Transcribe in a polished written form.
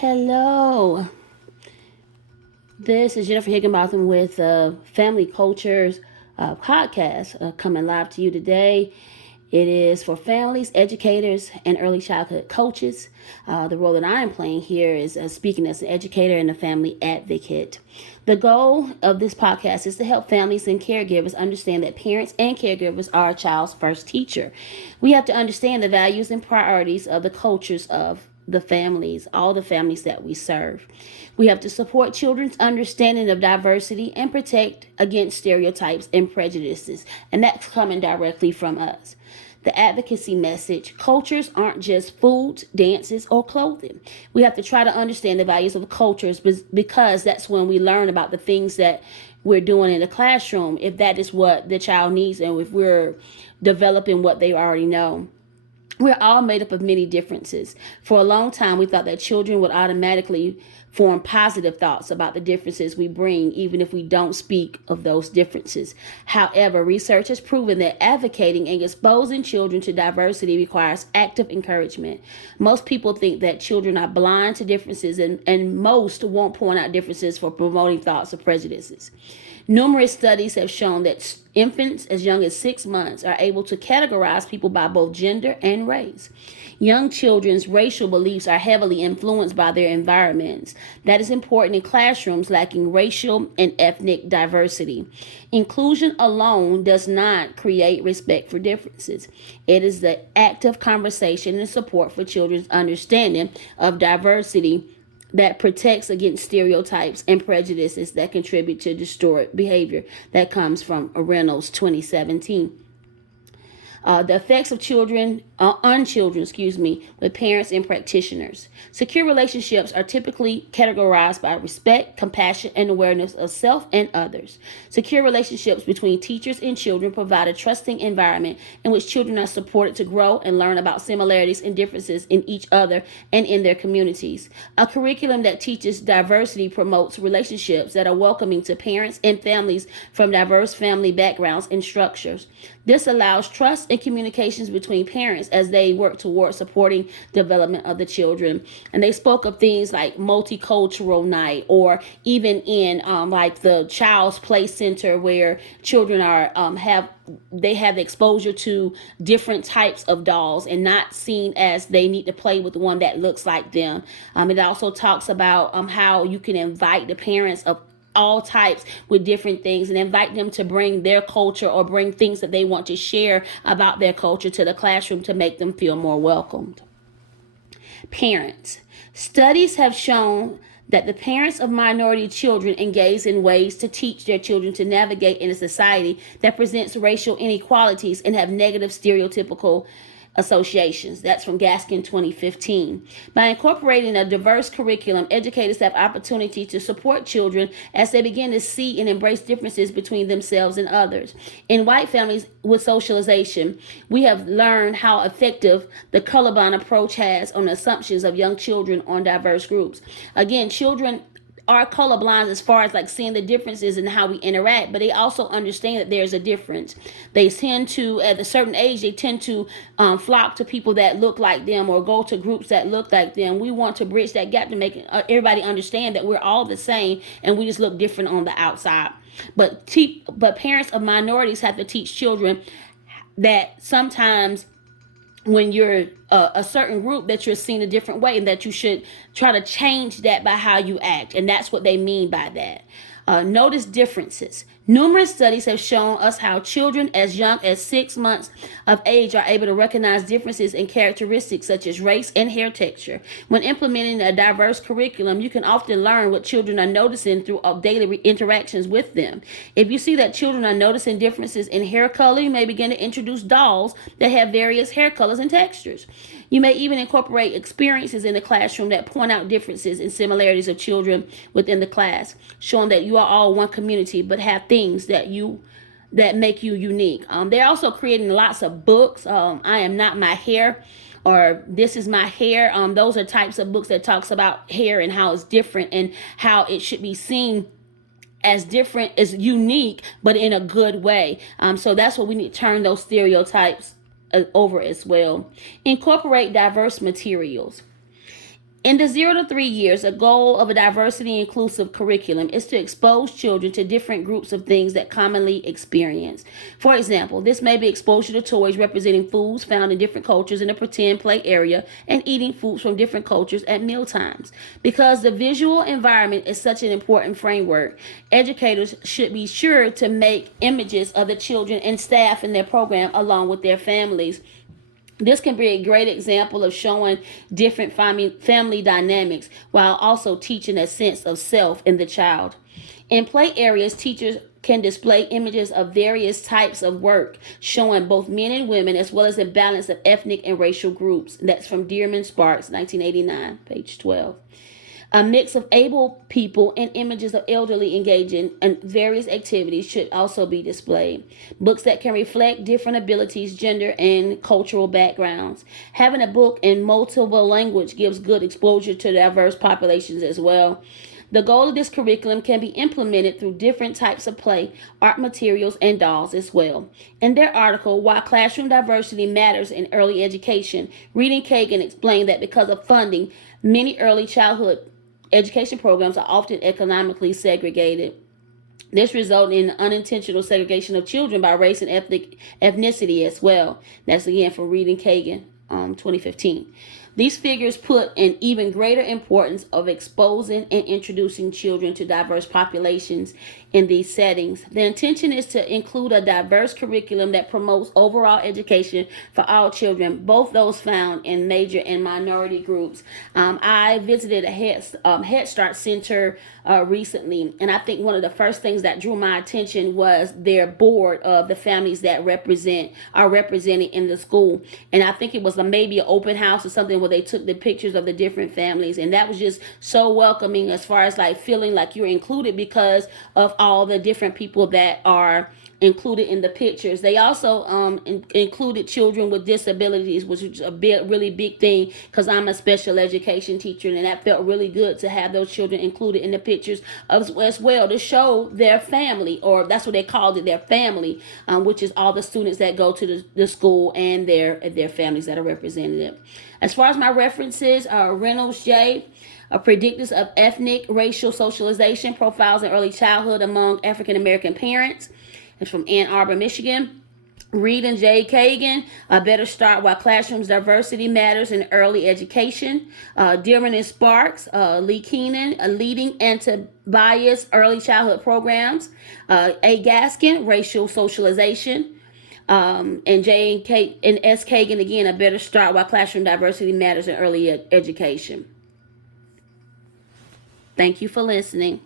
Hello, this is Jennifer Higginbotham with Family Cultures podcast coming live to you today. It is for families, educators, and early childhood coaches. The role that I am playing here is speaking as an educator and a family advocate. The goal of this podcast is to help families and caregivers understand that parents and caregivers are a child's first teacher. We have to understand the values and priorities of the cultures of the families, all the families that we serve. We have to support children's understanding of diversity and protect against stereotypes and prejudices. And that's coming directly from us. The advocacy message: cultures aren't just foods, dances, or clothing. We have to try to understand the values of the cultures because that's when we learn about the things that we're doing in the classroom, if that is what the child needs and if we're developing what they already know. We're all made up of many differences. For a long time, we thought that children would automatically form positive thoughts about the differences we bring, even if we don't speak of those differences. However, research has proven that advocating and exposing children to diversity requires active encouragement. Most people think that children are blind to differences, and most won't point out differences for promoting thoughts or prejudices. Numerous studies have shown that infants as young as 6 months are able to categorize people by both gender and race. Young children's racial beliefs are heavily influenced by their environments. That is important in classrooms lacking racial and ethnic diversity. Inclusion alone does not create respect for differences. It is the active conversation and support for children's understanding of diversity that protects against stereotypes and prejudices that contribute to distorted behavior. That comes from Reynolds 2017. The effects of children, on children, with parents and practitioners. Secure relationships are typically categorized by respect, compassion, and awareness of self and others. Secure relationships between teachers and children provide a trusting environment in which children are supported to grow and learn about similarities and differences in each other and in their communities. A curriculum that teaches diversity promotes relationships that are welcoming to parents and families from diverse family backgrounds and structures. This allows trust and communications between parents as they work towards supporting development of the children. And they spoke of things like multicultural night, or even in like the Child's Play Center, where children are have exposure to different types of dolls and not seen as they need to play with one that looks like them. It also talks about how you can invite the parents of all types with different things and invite them to bring their culture or bring things that they want to share about their culture to the classroom to make them feel more welcomed. Parents. Studies have shown that the parents of minority children engage in ways to teach their children to navigate in a society that presents racial inequalities and have negative stereotypical associations. That's from Gaskin 2015. By incorporating a diverse curriculum, educators have opportunity to support children as they begin to see and embrace differences between themselves and others. In white families with socialization, we have learned how effective the colorblind approach has on assumptions of young children on diverse groups. Again, children are colorblind as far as like seeing the differences in how we interact, but they also understand that there's a difference. They tend to, at a certain age, they tend to flock to people that look like them or go to groups that look like them. We want to bridge that gap to make everybody understand that we're all the same and we just look different on the outside. But parents of minorities have to teach children that sometimes when you're a certain group, that you're seen a different way and that you should try to change that by how you act. And that's what they mean by that. Notice differences. Numerous studies have shown us how children as young as 6 months of age are able to recognize differences in characteristics such as race and hair texture. When implementing a diverse curriculum, you can often learn what children are noticing through daily interactions with them. If you see that children are noticing differences in hair color, you may begin to introduce dolls that have various hair colors and textures. You may even incorporate experiences in the classroom that point out differences and similarities of children within the class, showing that you are all one community but have things that make you unique. They're also creating lots of books. I Am Not My Hair, or This Is My Hair. Those are types of books that talks about hair and how it's different and how it should be seen as different, as unique, but in a good way. So that's what we need to turn those stereotypes over as well. Incorporate diverse materials. In the 0 to 3 years, a goal of a diversity inclusive curriculum is to expose children to different groups of things that commonly experience. For example, this may be exposure to toys representing foods found in different cultures in a pretend play area and eating foods from different cultures at meal times. Because the visual environment is such an important framework, educators should be sure to make images of the children and staff in their program along with their families. This can be a great example of showing different family dynamics while also teaching a sense of self in the child. In play areas, teachers can display images of various types of work, showing both men and women as well as a balance of ethnic and racial groups. That's from Dearman Sparks, 1989, page 12. A mix of able people and images of elderly engaging in various activities should also be displayed. Books that can reflect different abilities, gender, and cultural backgrounds. Having a book in multiple language gives good exposure to diverse populations as well. The goal of this curriculum can be implemented through different types of play, art materials, and dolls as well. In their article, Why Classroom Diversity Matters in Early Education, Reed and Kagan explained that because of funding, many early childhood education programs are often economically segregated. This results in unintentional segregation of children by race and ethnicity as well. That's again from Reed and Kagan, 2015. These figures put an even greater importance of exposing and introducing children to diverse populations in these settings. The intention is to include a diverse curriculum that promotes overall education for all children, both those found in major and minority groups. I visited a Head Start Center recently, and I think one of the first things that drew my attention was their board of the families that are represented in the school. And I think it was maybe an open house or something where they took the pictures of the different families, and that was just so welcoming as far as like feeling like you're included because of all the different people that are included in the pictures. They also included children with disabilities, which is a really big thing because I'm a special education teacher, and that felt really good to have those children included in the pictures as well to show their family, or that's what they called it, their family, which is all the students that go to the school and their families that are represented. As far as my references, Reynolds J. Predictors of Ethnic Racial Socialization, Profiles in Early Childhood Among African American Parents. It's from Ann Arbor, Michigan. Reed and J. Kagan, A Better Start While Classrooms Diversity Matters in Early Education. Dearman and Sparks, Lee Keenan, Leading Anti-Bias Early Childhood Programs. A. Gaskin, Racial Socialization. And J. and S. Kagan, again, A Better Start While Classroom Diversity Matters in Early Education. Thank you for listening.